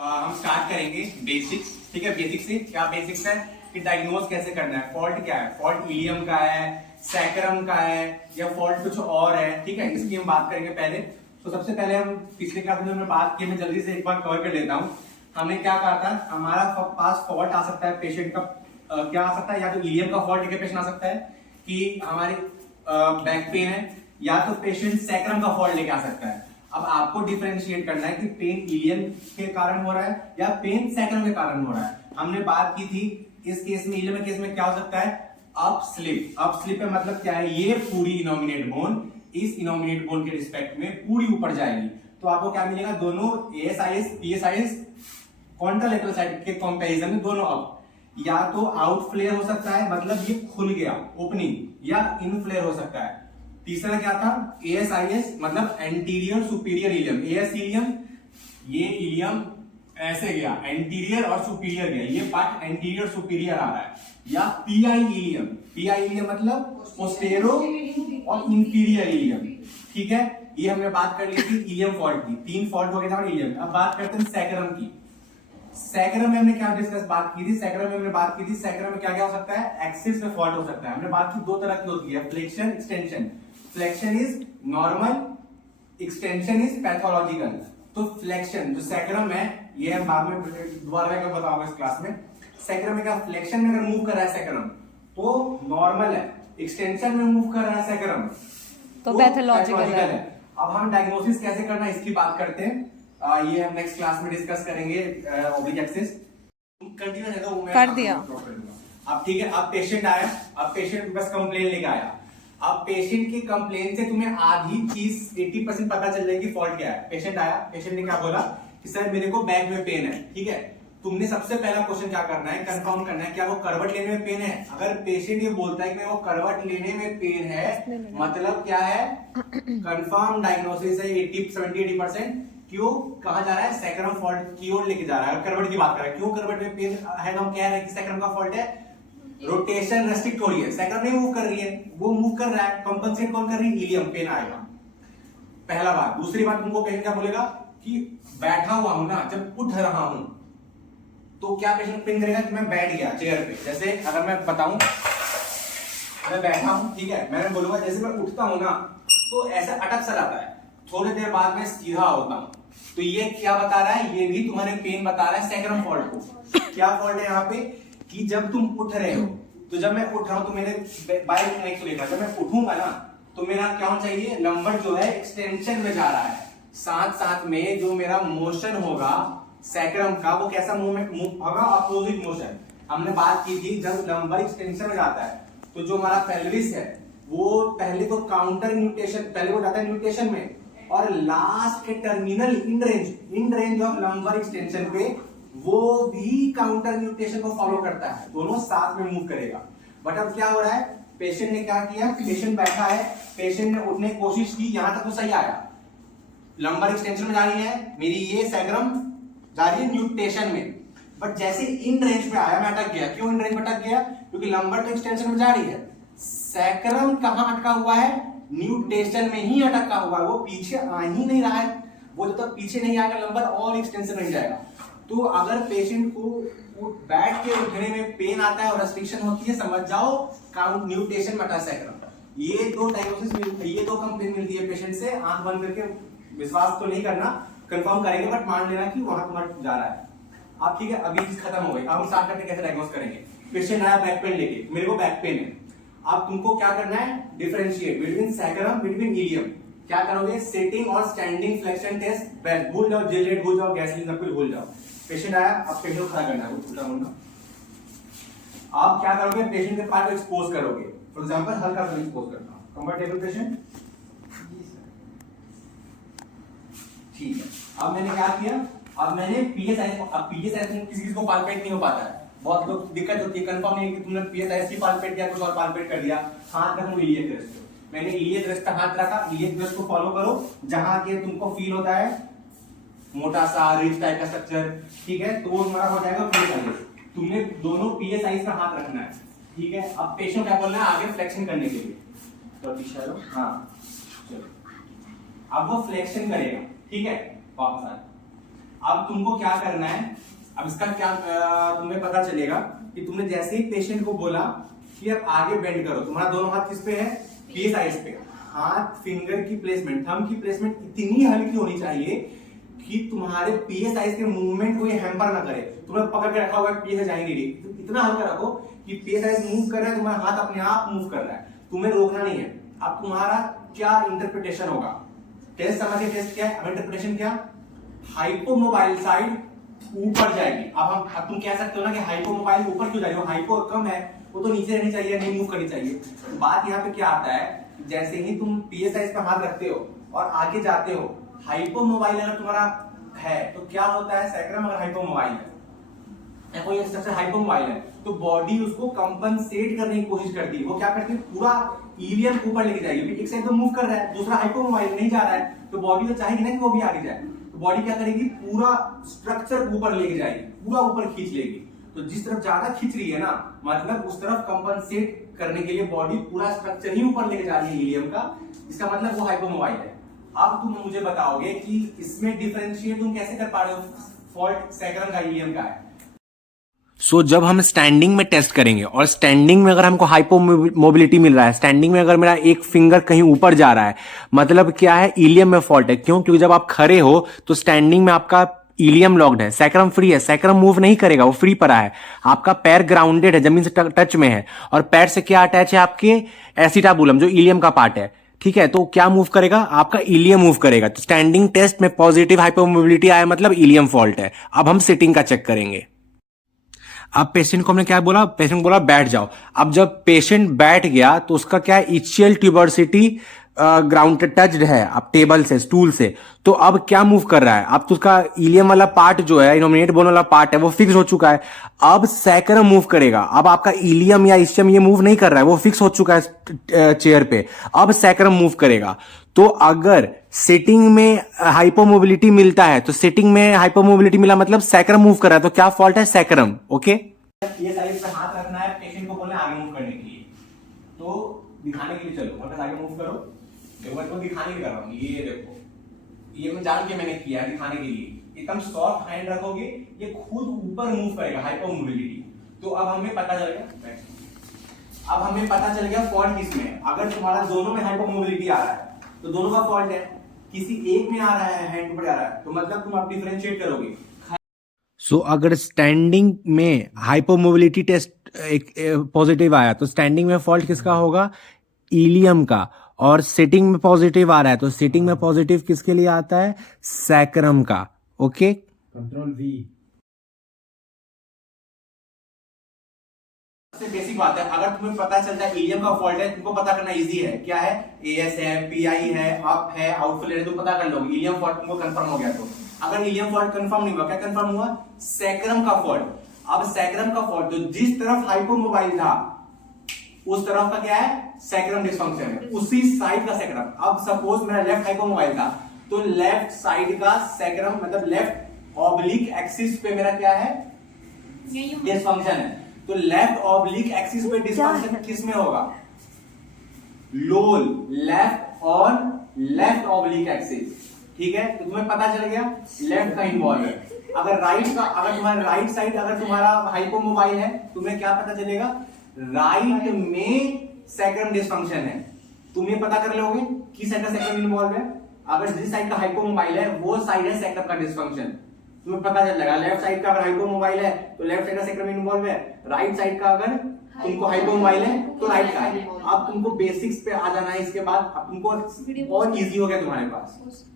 हम स्टार्ट करेंगे बेसिक्स। ठीक है, बेसिक्स से क्या बेसिक्स है कि डायग्नोज कैसे करना है, फॉल्ट क्या है, फॉल्ट इलियम का है, सैक्रम का है या फॉल्ट कुछ और है। ठीक है, इसकी हम बात करेंगे पहले। तो सबसे पहले हम पिछले क्लास में बात की, मैं जल्दी से एक बार कवर कर लेता हूँ। हमने क्या कहा था, हमारा पास फॉल्ट आ सकता है पेशेंट का क्या आ सकता है, या तो इलियम का फॉल्ट लेके पेशेंट आ सकता है कि हमारी बैक पेन है, या तो पेशेंट सैक्रम का फॉल्ट लेके आ सकता है। अब आपको डिफरेंशिएट करना है कि पेन इलियम के कारण हो रहा है या पेन सैक्रम के कारण हो रहा है। हमने बात की थी इस केस में, इलियम केस में क्या हो सकता है, अप स्लिप। अप स्लिप का मतलब क्या है, ये पूरी इनोमिनेट बोन इस इनोमिनेट बोन के रिस्पेक्ट में पूरी ऊपर जाएगी। तो आपको क्या मिलेगा, दोनों एएसआईएस पीएसआईएस कॉन्ट्रालेटरल साइड के कंपैरिजन में दोनों अप। या तो आउट फ्लेयर हो सकता है, मतलब ये खुल गया ओपनिंग, या इन फ्लेयर हो सकता है। तीसरा क्या था, एएसआईएस मतलब anterior superior ilium. AS ilium, ये इलियम ऐसे गया एंटीरियर और सुपीरियर गया, ये पार्ट एंटीरियर सुपीरियर आ रहा है। या पीआई इलियम, पीआई इलियम मतलब पोस्टेरो और इंफीरियर इलियम। ठीक है, ये हमने बात कर ली थी इलियम फॉल्ट की, 3 फॉल्ट हो गए थे इलियम। अब बात करते हैं सैक्रम की। सैक्रम में हमने क्या डिस्कस बात की थी, सैक्रम में हमने बात की थी, सैक्रम में क्या क्या हो सकता है, एक्सिस में फॉल्ट हो सकता है। हमने बात की 2 तरह की होती है, flexion extension. Flexion is normal, extension is pathological. तो फ्लेक्शन जो सैक्रम है, ये हम बाद में दोबारा बताऊंगा इस क्लास में। सैक्रम में क्या, फ्लेक्शन में अगर मूव कर रहा है सैक्रम तो नॉर्मल है, एक्सटेंशन में मूव कर रहा है सैक्रम तो पैथोलॉजिकल है। अब हम डायग्नोसिस कैसे करना है इसकी बात करते हैं, ये हम नेक्स्ट क्लास में डिस्कस करेंगे। ऑब्लिक एक्सिस कंटिन्यू है तो मैं कर दिया। अब ठीक है, अब पेशेंट आया, अब पेशेंट बस कंप्लेन लेके आया। अब पेशेंट की कंप्लेन से तुम्हें आधी चीज 80% पता चल जाएगी फॉल्ट क्या है। पेशेंट आया, पेशेंट ने क्या बोला कि सर मेरे को बैक में पेन है। ठीक है, तुमने सबसे पहला क्वेश्चन क्या करना है, कंफर्म करना है क्या वो करवट लेने में पेन है। अगर पेशेंट ये बोलता है कि वो करवट लेने में पेन है, मतलब क्या है, कंफर्म डायग्नोसिस है 70-80%। क्यों, कहा जा रहा है, सैक्रम फॉल्ट की ओर लेके जा रहा है। करवट की बात कर रहा है, क्यों करवट में पेन है, हम कह रहे हैं कि सैक्रम का फॉल्ट है, रोटेशन रेस्ट्रिक्ट हो रही है, सैक्रम नहीं मूव कर रही है, वो मूव कर रहा है, कंपनसेट कौन कर रही है, इलियम, पेन आएगा। पहला बात। दूसरी बात, तुमको पेशेंट क्या बोलेगा कि बैठा हुआ हूं ना, जब उठ रहा हूं तो क्या पेशेंट पेन करेगा कि मैं बैठ गया चेयर पे। जैसे अगर मैं बताऊं, मैं बैठा हूं, ठीक है, मैं बोलूंगा जैसे मैं उठता हूं ना तो ऐसा अटक सा जाता है, थोड़ी देर बाद में सीधा होता हूं। तो ये क्या बता रहा है, ये भी तुम्हारे पेन बता रहा है सैक्रम फॉल्ट को। क्या फॉल्ट है यहाँ पे कि जब तुम उठ रहे हो, तो जब मैं उठ रहा हूं तो मेरे बाइक नेक्स्ट लेगा, जब मैं उठूंगा ना तो मेरा क्या होना चाहिए, लंबर जो है एक्सटेंशन में जा रहा है, साथ साथ में जो मेरा मोशन होगा सैक्रम का वो कैसा मूव होगा, अपोजिट मोशन। हमने बात की थी जब लंबर एक्सटेंशन में जाता है तो जो हमारा पेल्विस है वो पहले तो काउंटर न्यूटेशन, पहले वो जाता है न्यूटेशन में, और लास्ट के terminal in range of lumbar extension पे वो भी काउंटर न्यूटेशन को फॉलो करता है, दोनों साथ में मूव करेगा। बट अब क्या हो रहा है, पेशेंट ने क्या किया, पेशेंट बैठा है, पेशेंट ने उठने की कोशिश की, यहां तक तो सही आया, लंबर एक्सटेंशन में जा रही है मेरी, ये सैक्रम जा रही है न्यूटेशन में, बट जैसे इन रेंज पे आया मैं अटक गया। क्यों इन रेंज में अटक गया, क्योंकि लंबर तो एक्सटेंशन में जा रही है, सैक्रम कहां अटका हुआ है, न्यूटेशन में ही अटका हुआ है, वो पीछे आ ही नहीं रहा है। वो जब तक पीछे नहीं आएगा लंबर और एक्सटेंशन नहीं जाएगा। तो अगर पेशेंट को बैठ के उठने में पेन आता है और रेस्ट्रिक्शन होती है, समझ जाओ काउंट न्यूटेशन में अटका सैक्रम। ये 2 डायग्नोसिस मिलती है, ये 2 कंप्लेन मिलती है पेशेंट से। आंख बंद करके विश्वास तो नहीं करना, कंफर्म करेंगे बट मान लेना कि वहां तुम्हारा जा रहा है। अब ठीक है, अभी चीज खत्म हो गई, अब हम स्टार्ट करते कैसे डायग्नोस करेंगे। पेशेंट आया बैक पेन लेके, मेरे को बैक पेन है। अब तुमको क्या करना है, differentiate between sacrum between ilium. क्या करोगे, सिटिंग और स्टैंडिंग फ्लेक्शन टेस्ट, बेस्ट भूल जाओ, जिलेट भूल जाओ, गैसलीन सब कुछ भूल जाओ। पेशेंट आया, अब पेशेंट को खड़ा करना है, उल्टा मुड़ना। आप क्या करोगे, पेशेंट के पार्ट को एक्सपोज करोगे। फॉर एग्जांपल हल्का सा एक्सपोज करना, कंफर्टेबल पेशेंट, ठीक है। अब मैंने क्या किया, अब मैंने पीएसआई, अब पीएसआई किसी को पाल्पेट नहीं हो पाता है, बहुत लोग दिक्कत होती है, कंफर्म नहीं है कि तुमने पीएसआई पाल्पेट किया, कुछ और पाल्पेट कर दिया। हाथ रखो इलियक रेस्ट पे, मैंने इलियक रेस्ट पे हाथ रखा, इलियक रेस्ट को फॉलो करो जहां के तुमको फील होता है मोटा सा रिच टाइप का स्ट्रक्चर, ठीक है, तो वो हमारा हो जाएगा पीएसआई। तुमने दोनों पीएसआई का हाथ रखना है, ठीक है। अब पेशेंट क्या बोलना है, आगे फ्लेक्शन करने के लिए, तो पीछे लो, हाँ चलो, अब वो फ्लेक्शन करेगा, ठीक है, वापस आ अब तुमको क्या करना है, अब इसका क्या तुम्हें पता चलेगा कि तुमने जैसे ही पेशेंट को बोला कि अब आगे बेंड करो, तुम्हारा दोनों हाथ किस पे है, PSIS पे, हाथ फिंगर की प्लेसमेंट, थंब की प्लेसमेंट इतनी हल्की होनी चाहिए कि तुम्हारे PSIS के मूवमेंट को ये हैम्पर ना करे। तुम्हें पकड़ के रखा हुआ है, PSIS जा ही नहीं रही, इतना हल्का रखो कि PSIS मूव कर रहा है, तुम्हारा हाथ अपने आप मूव कर रहा है, तुम्हें रोकना नहीं है। अब तुम्हारा क्या इंटरप्रिटेशन होगा, टेस्ट समझिए, टेस्ट क्या है, अब इंटरप्रिटेशन क्या, हाइपोमोबाइल साइड ऊपर जाएगी। अब तुम कह सकते हो ना कि हाइपोमोबाइल ऊपर क्यों जा रही है, हाइपो कम है, वो तो नीचे रहनी चाहिए, नहीं मूव करनी चाहिए। बात यहाँ पे क्या आता है, जैसे ही तुम PSIS पे हाथ रखते हो और आगे जाते हो, हाइपोमोबाइल अगर तुम्हारा है तो क्या होता है, सैक्रम अगर हाइपोमोबाइल है, कोई स्ट्रक्चर हाइपोमोबाइल है, तो बॉडी उसको कंपनसेट करने की कोशिश करती है। वो क्या करती है, पूरा इलियम ऊपर लेके जाएगी। एक साइड तो मूव कर रहा है, दूसरा हाइपोमोबाइल नहीं जा रहा है, तो बॉडी तो चाहेगी ना कि वो भी आगे जाए, तो बॉडी क्या करेगी, पूरा स्ट्रक्चर ऊपर लेके जाएगी, पूरा ऊपर खींच लेगी। तो जिस तरफ ज्यादा खींच रही है ना, मतलब उस तरफ कंपनसेट करने के लिए बॉडी पूरा स्ट्रक्चर ही ऊपर लेके जा रही है इलियम का, इसका मतलब वो हाइपोमोबाइल है। अब तुम मुझे बताओगे कि इसमें डिफरेंशिएट तुम कैसे कर पा रहे हो, फॉल्ट सैक्रम का इलियम का है। जब हम स्टैंडिंग में टेस्ट करेंगे और स्टैंडिंग में अगर हमको हाइपोमोबिलिटी मिल रहा है, स्टैंडिंग में अगर मेरा एक फिंगर कहीं ऊपर जा रहा है, मतलब क्या है, इलियम में फॉल्ट है। क्यों? क्योंकि जब आप खड़े हो तो स्टैंडिंग में आपका इलियम लॉक्ड है, सैक्रम फ्री है, सैक्रम मूव नहीं करेगा, वो फ्री पड़ा है। आपका पैर ग्राउंडेड है, जमीन से टच में है, और पैर से क्या अटैच है, आपके एसिटाबुलम जो इलियम का पार्ट है, ठीक है। तो क्या मूव करेगा, आपका इलियम मूव करेगा। तो स्टैंडिंग टेस्ट में पॉजिटिव हाइपोमोबिलिटी आया, मतलब इलियम फॉल्ट है। अब हम सिटिंग का चेक करेंगे। अब पेशेंट को हमने क्या बोला, पेशेंट बोला बैठ जाओ। अब जब पेशेंट बैठ गया तो उसका क्या है, इचियल ट्यूबरसिटी ग्राउंड टच्ड है, अब टेबल से, स्टूल से। तो अब क्या मूव कर रहा है, अब तो उसका इलियम वाला पार्ट जो है, इनोमिनेट बोन वाला पार्ट है, वो फिक्स हो चुका है। अब सैक्रम मूव करेगा। अब आपका इलियम या इशियम ये मूव नहीं कर रहा है, वो फिक्स हो चुका है चेयर पे। अब सैक्रम मूव करेगा। तो अगर सिटिंग में हाइपोमोबिलिटी मिलता है, तो सिटिंग में हाइपोमोबिलिटी मिला मतलब सैक्रम मूव कर रहा है, तो क्या फॉल्ट है, सैक्रम। ओके, ये साइड पे हाथ रखना है, पेशेंट को बोलना है आगे मूव करने के लिए, तो दिखाने के लिए चलो, मतलब आगे मूव करो, देखो मैं तुमको दिखाने के लिए कर रहा हूँ। ये देखो, ये मैं जान के मैंने किया दिखाने के लिए। एकदम सॉफ्ट हैंड रखोगे, ये खुद ऊपर मूव करेगा, हाइपोमोबिलिटी। तो अब हमें पता चल गया, अब हमें पता चल गया फॉल्ट किसमें है। अगर तुम्हारा दोनों में हाइपोमोबिलिटी आ रहा है तो दोनों का फॉल्ट है, किसी एक में आ रहा है, हैंड ऊपर आ रहा है, तो मतलब तुम अब डिफरेंशिएट करोगे। अगर स्टैंडिंग में हाइपोमोबिलिटी टेस्ट एक पॉजिटिव आया, तो स्टैंडिंग में फॉल्ट किसका होगा, इलियम का। और सिटिंग में पॉजिटिव आ रहा है, तो सिटिंग में पॉजिटिव किसके लिए आता है, सैक्रम का। Okay, control V। सबसे बेसिक बात है, अगर तुम्हें पता चल जाए इलियम का फॉल्ट है, तुमको पता करना इजी है। क्या है, AS है, PI है, अप है, आउटफ्लो है, तुम पता कर लोगे। इलियम फॉल्ट तुमको कंफर्म हो गया। तो अगर इलियम फॉल्ट कंफर्म नहीं हुआ, क्या कंफर्म हुआ, सैक्रम का फॉल्ट। अब सैक्रम का फॉल्ट, तो जिस तरफ हाइपोमोबाइल था उस तरफ का क्या है, सैक्रम डिस्फंक्शन है, उसी साइड का सैक्रम। अब सपोज मेरा लेफ्ट हाइपोमोबाइल था, तो लेफ्ट साइड का सैक्रम, मतलब लेफ्ट ऑब्लिक एक्सिस पे मेरा क्या है, डिस्फंक्शन है। तो लेफ्ट ऑब्लिक एक्सिस पे डिस्फंक्शन किस में होगा, लोल, left on left oblique axis. ठीक है, तो तुम्हें पता चल गया लेफ्ट का इन्वॉल्व है। अगर राइट का, अगर तुम्हारा राइट साइड अगर तुम्हारा हाइपोमोबाइल है, तुम्हें क्या पता चलेगा, राइट में सैक्रम डिस्फंक्शन है। तुम ये पता कर लोगे किस साइड का सैक्रम इन्वॉल्व है। अगर जिस साइड का हाइपोमोबाइल है वो साइड है सैक्रम का डिस्फंक्शन, तुम्हें पता चल जाएगा। लेफ्ट साइड का अगर हाइपोमोबाइल है तो लेफ्ट साइड का सैक्रम इन्वॉल्व है, राइट साइड का अगर तुमको हाइपोमोबाइल है तो राइट का है। अब तुमको बेसिक्स पे आ जाना है। इसके बाद अब तुमको और इजी हो गया तुम्हारे पास।